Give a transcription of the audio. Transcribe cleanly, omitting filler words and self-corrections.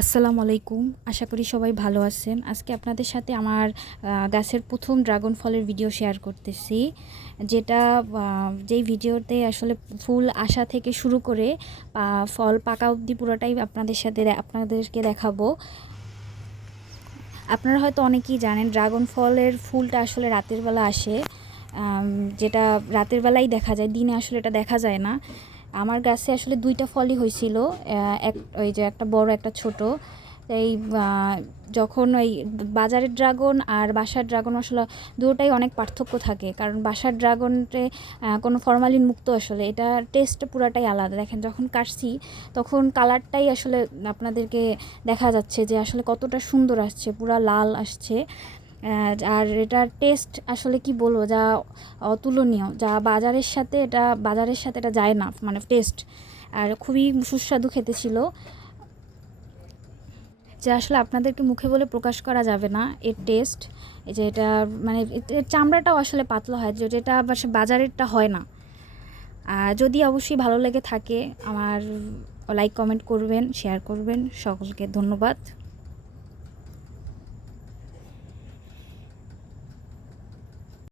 আসসালামু আলাইকুম। আশা করি সবাই ভালো আছেন। আজকে আপনাদের সাথে আমার গাছের প্রথম ড্রাগন ফলের ভিডিও শেয়ার করতেছি। যেটা যেই ভিডিওতে আসলে ফুল আসা থেকে শুরু করে ফল পাকা অবধি পুরোটাই আপনাদেরকে দেখাবো। আপনারা হয়তো অনেকেই জানেন ড্রাগন ফলের ফুলটা আসলে রাতের বেলা আসে, যেটা রাতের বেলাই দেখা যায়, দিনে আসলে এটা দেখা যায় না। আমার গাছে আসলে দুইটা ফলই হয়েছিল, ওই যে একটা বড় একটা ছোট। এই যখন ওই বাজারের ড্রাগন আর বাসার ড্রাগন আসলে দুটোটাই অনেক পার্থক্য থাকে, কারণ বাসার ড্রাগনতে কোনো ফরমালিন মুক্ত, আসলে এটা টেস্ট পুরাটাই আলাদা। দেখেন যখন কাটছি তখন কালারটাই আসলে আপনাদেরকে দেখা যাচ্ছে যে আসলে কতটা সুন্দর আসছে, পুরা লাল আসছে। আর এটার টেস্ট আসলে কি বলবো, যা অতুলনীয়, যা বাজারের সাথে এটা যায় না, মানে টেস্ট। আর খুবই সুস্বাদু খেতে ছিল, যে আসলে আপনাদেরকে মুখে বলে প্রকাশ করা যাবে না এর টেস্ট। এই যে এটা মানে এর চামড়াটাও আসলে পাতলা হয়, যেটা বাজারেরটা হয় না। যদি অবশ্যই ভালো লেগে থাকে আমার লাইক কমেন্ট করবেন, শেয়ার করবেন। সকলকে ধন্যবাদ।